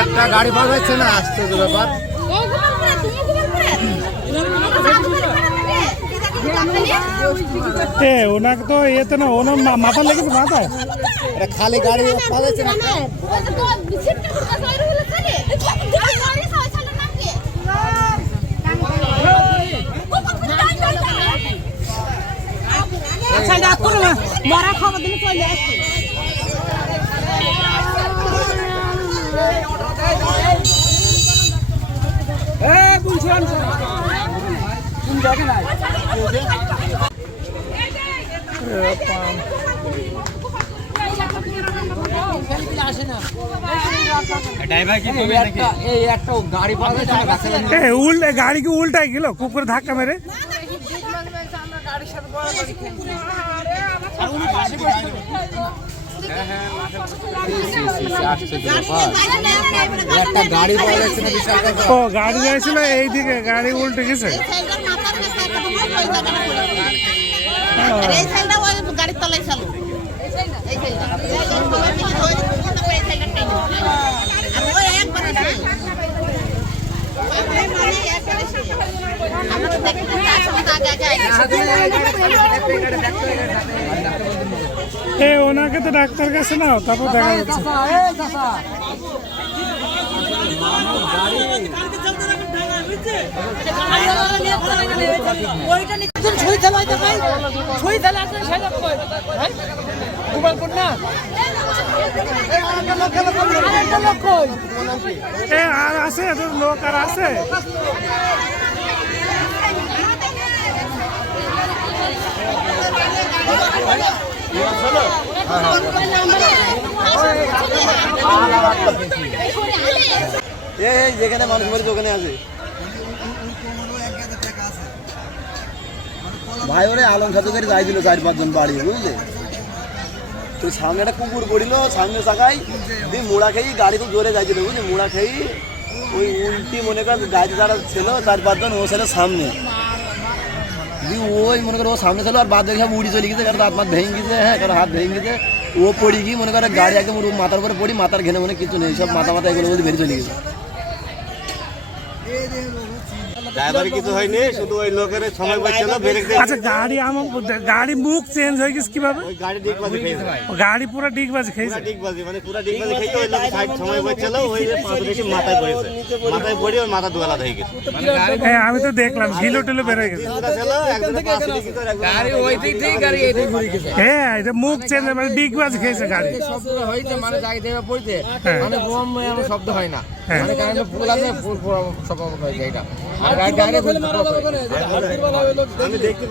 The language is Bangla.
একটা গাড়ি পাওয়া যাচ্ছে না? আসতে ব্যাপার। এ ওনাকে তো এতে না ওনার মাথা লেগেছে মাথায়? এটা খালি গাড়ি পাওয়া যাচ্ছে না? মরা খবর দিলে চলে আসছে এই একটা গাড়ি পাওয়া যাচ্ছে না এ উল্টে গাড়ি কি উল্টাই গেল কুকুর ধাক্কা মেরে। একটা গাড়ি ও গাড়ি যাইছিল এইদিকে গাড়ি উল্টে গেছে মানে আমরা দেখতে আগে আগে আইছি ওনাকে তো ডাক্তার কাছে নাও তারপর দেখা যাচ্ছে আর আছে লোক আর আছে? এই যেখানে মানুষ ওখানে আছে। ভাই ওরে আলম খাতু করে যাই দিল চার পাঁচজন বাড়ি বুঝলে? তো সামনে একটা কুকুর পড়িল সামনে চাকায় দিয়ে মোড়া খেয়ে গাড়ি খুব জোরে যাইছিল বুঝলি? মোড়া খেয়ে ওই উল্টি মনে কর গাড়ি যারা ছিল চার পাঁচজন ও ছিল সামনে। ওই মনে করো, ও সামনে ছিল আর বাদ দেখে উড়ি চলে গেছে কারও হাত মাত ভেঙে গেছে হ্যাঁ কারও হাত ভেঙে গেছে। ও পড়ি গিয়ে মনে করে, গাড়ি একদম মাথার উপরে পড়ি, মাথার ঘেনে মনে কিছু নেই, সব মাথা মাথা এগুলো বলতে বেরিয়ে চলে গেছে। ড্রাইভার কিছু হয়নি শুধু ওই লোকের সময় পাচ্ছিল ব্রেক আচ্ছা গাড়ি আমার গাড়ি মুখ চেঞ্জ হয়ে গেছে কীভাবে? ওই গাড়ি ডিগবাজি খেয়েছে। গাড়ি পুরো ডিগবাজি খেয়েছে? পুরা ডিগবাজি মানে পুরা ডিগবাজি খেয়ে ওই লোক সাইড সময় পাচ্ছিল ওই পাঁচ বেশি মাথায় পড়েছে। মাথায় পড়ে ওর মাথা দুয়ালা হয়ে গেছে। হ্যাঁ আমি তো দেখলাম ঘিলো টিলো বেরোয় গেছে। পুরা ছিল একজনে পাঁচ লিখি করে গাড়ি ওই দিক থেকে গাড়ি এই দিক ঘুরে গেছে। হ্যাঁ এটা মুখ চেঞ্জ মানে ডিগবাজি খেয়েছে গাড়ি। শব্দ হয়েছে মানে জায়গা থেকে পড়ছে হ্যাঁ। মানে বোম এমন শব্দ হয় না। হ্যাঁ। মানে কারণে ফুল আছে ফুল সব হয়েছে এটা। আমি দেখতে